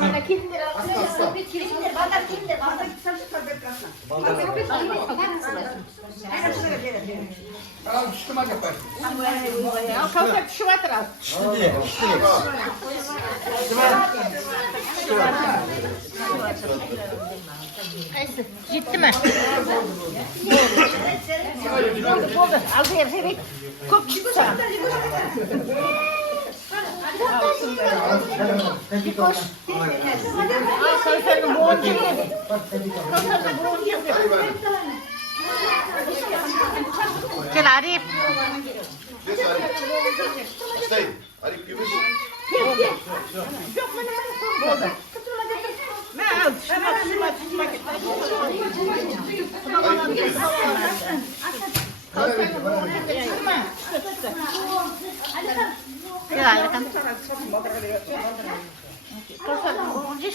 Bana kimdir? Kimdir? Bana kimdir? Tamam şiştim yapar. Kalkıp şu atrás. Gitti mi? Oldu. Al ver. Kop çıktı sana. Koş. Kalkarım boğunca yedi. Kalkarım boğunca yedi. Gel Arif. Yes, Arif. Stay. Arif, give us. Yok bana burada. Ne al? Arif, give us. Gel Arif'im. Kalkarım boğunca.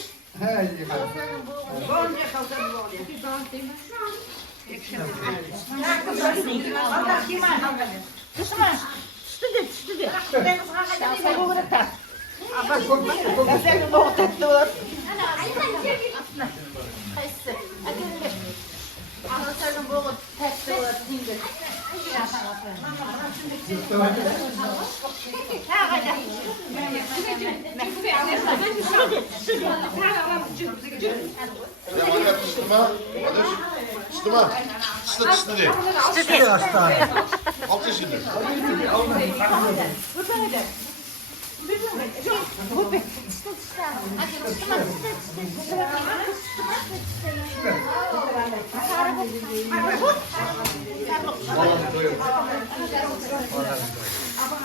Kısma. Stüdyo. Sen bu bırak. Sen bu bırak. Ağızlarının boğu ters olarak dindir. Ne var ya şiştima? Kardeş. Şiştima. Şişti diye. Altı şimdi. Carlos.